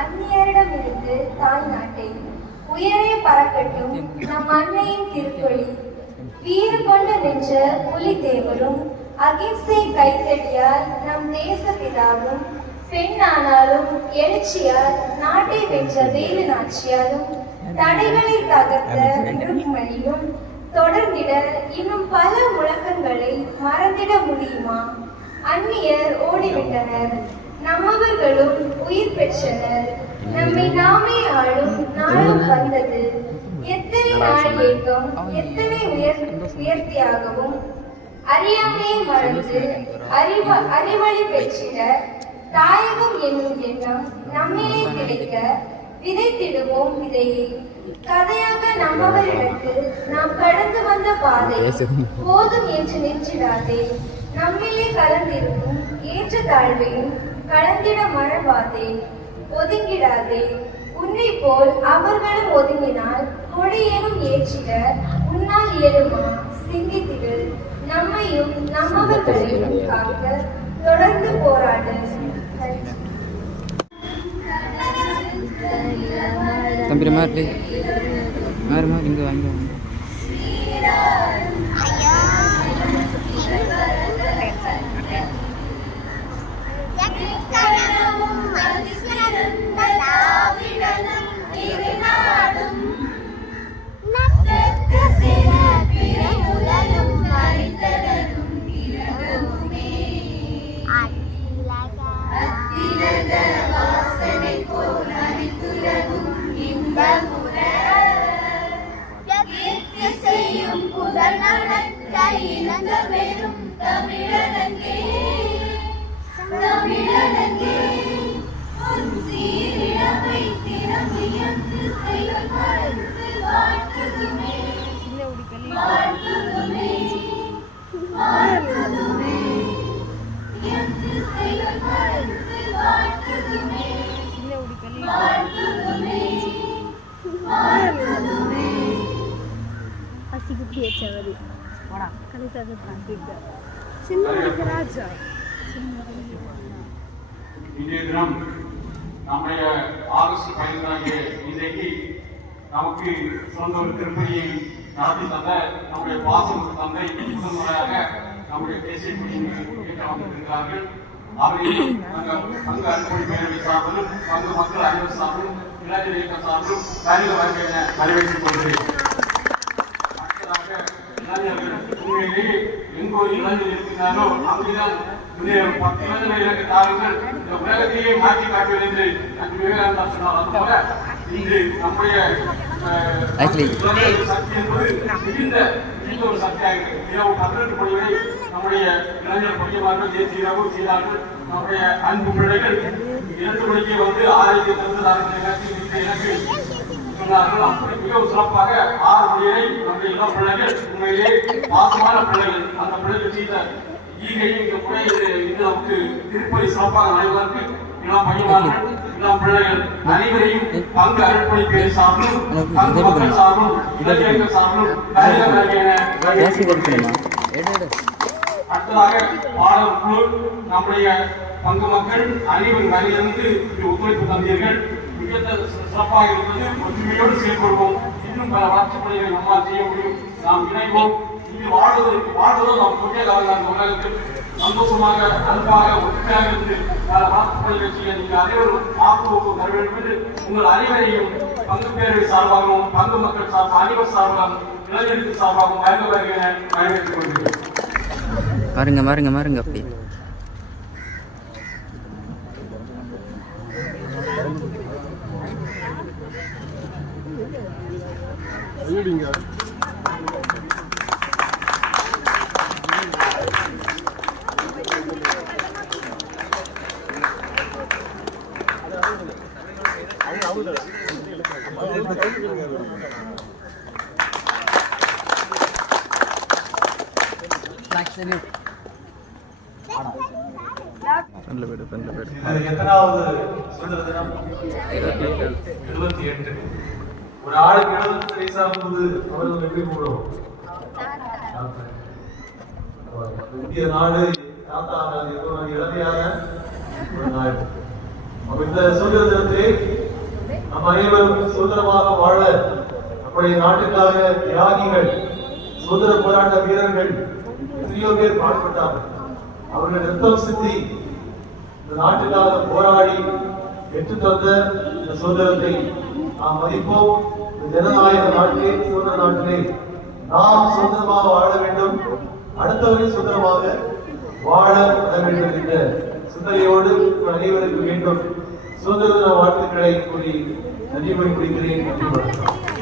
அந்நியரிடமிருந்து தாய் நாட்டை உயரே பறக்கட்டும் நம் அன்னையின் திருக்கொழி. வீறு கொண்டு நின்ற புலி தேவரும் அகிம்சை கைத்தடியால் நம் தேச பிதாவும் பெண்ணானாலும் எழுச்சியால் நாட்டை வென்ற வேலு நாச்சியாரும் தடைகளை தகர்த்த ருக்மணியும் தொடர்ந்திட இன்னும் பல முழக்கங்களை மறந்திட முடியுமா? அந்நியர் ஓடிவிட்டனர், நம்மவர்களும் உயிர் பெற்றனர். நம்மை நாமே ஆளும் நாளும் வந்தது. எத்தனை நாள் ஏக்கம், எத்தனை உயர்த்தியாகவும் அறியாமையை மறந்து அறிவழி பெற்றிட தாயகம் என்னும் எண்ணம் நம்மிலே கிடைக்க விதைத்திடுவோம் விதையை. கதையாக நம்மவரிடத்தில் நாம் கடந்து வந்த பாதை போதும் என்று நின்றிடாதே. நம்மிலே கலந்திருக்கும் ஏற்ற தாழ்வையும் கலந்திட மறவாதே. ஒதுங்கிடாதே. உன்னை போல் அவர்களும் ஒதுங்கினால் கொடியேனும் ஏற்றிட உன்னால் இயலுமா? சிந்தித்திடு. நம்மையும் நம்மவர்களையும் காக்க தொடர்ந்து போராடு. தம்பி மாறு மாறு மாறு இங்கே வாங்க. இன்றைய தினம் நம்முடைய ஆகஸ்ட் 15 இன்றைக்கு நமக்கு சொந்த ஒரு திருப்பதியை நடத்தி தந்த நம்முடைய பாசம் தந்தை முதல் முறையாக நம்முடைய தேசிய கொடியை கேட்க வந்திருக்கிறார்கள். அவரையும் பங்கு அறுப்பொழி பேரவை சார்பிலும் பங்கு மக்கள் அறிவு சார்பிலும் இளைஞர் இயக்க சார்பிலும் வரவேற்றுக் கொள்கிறேன். அடுத்ததாக இளைஞர்கள் உண்மையிலேயே எங்கோ இளைஞர் இருக்கிறாரோ அங்குதான் 10 இளைஞர்கள் எனக்கு தாருங்கள், இந்த உலகத்தையே மாற்றி காட்டுவது என்று அங்கு விவேகானந்தா சொன்னார். அதுபோல இன்று நம்முடைய சக்தி என்பது மிகுந்த ஒரு சக்தியாக இரவு 12 மணி வரை நம்முடைய இளைஞர் பள்ளிமார்கள் தேசிய இரவு செய்தார்கள். நம்முடைய அன்பு பிள்ளைகள் 2 மணிக்கு வந்து 6 எனக்கு சொன்னார்கள். அப்படி மிகவும் சிறப்பாக 6 மணி வரை நம்முடைய இளம் பிள்ளைகள் உண்மையிலே பாசமான பிள்ளைகள். அந்த பிள்ளைகள் செய்த ஈகையும் இந்த முறையில் இது நமக்கு திருப்பதி சிறப்பாக நடைபெறுவதற்கு இளம் பையன்மார்கள் இளம் பிள்ளைகள் அனைவரையும் பங்கு அர்ப்பணிப்பை சார்பிலும் பங்கு மக்கள் சார்பிலும் இளைஞர்கள் சார்பிலும் அடுத்ததாக பாடல் குழு நம்முடைய பங்கு மக்கள் அனைவரும் வகையிலிருந்து ஒத்துழைப்பு தந்தீர்கள். மிக சிறப்பாக இருந்தது. ஒற்றுமையோடு செயல்படுவோம். இன்னும் பல வளர்ச்சி பணிகளை நம்மால் செய்ய முடியும். நாம் இணைவோம். இங்கு வாழ்வதும் நாம் கொண்டியதாக உலகத்தில் சந்தோஷமாக அன்பாக ஒற்றுமையாக இருந்து பல வளர்ச்சி பணிகளை செய்ய நீங்கள் அனைவரும் ஆக்குவோம் தர வேண்டும் என்று உங்கள் அனைவரையும் பங்கு பேரவை சார்பாகவும் பங்கு மக்கள் சார்பாக அனைவர் சார்பாகவும் இளைஞருக்கு சார்பாகவும் வருக வரவேற்றுக் கொள்கிறேன். மாறுங்க மாறுங்க மாறுங்க அப்படி எத்தனாவது சுதந்திர தினம்? 78. ஒரு ஆளுக்கு 70 வயசாகும்போது அவர்கள் எப்படி கூடும்? இந்திய நாடு இளமையான ஒரு நாடு. இந்த சுதந்திர தினத்திலே நம்முடைய நாட்டுக்காக தியாகிகள், சுதந்திர போராட்ட வீரர்கள் எத்தனையோ பேர் பாடுபட்டார்கள். அவர்கள் ரத்தம் சிந்தி இந்த நாட்டுக்காக போராடி பெற்று தந்த இந்த சுதந்திரத்தை நாம் மதிப்போம். இந்த ஜனநாயக நாட்டிலே, சுதந்திர நாட்டிலே நாம் சுதந்திரமாக வாழ வேண்டும், அடுத்தவரை சுதந்திரமாக வாழ வேண்டும் என்ற சிந்தனையோடு அனைவருக்கு மீண்டும் சுதந்திர தின வாழ்த்துக்களை கூறி நன்றி முடிக்கிறேன். நன்றி வணக்கம்.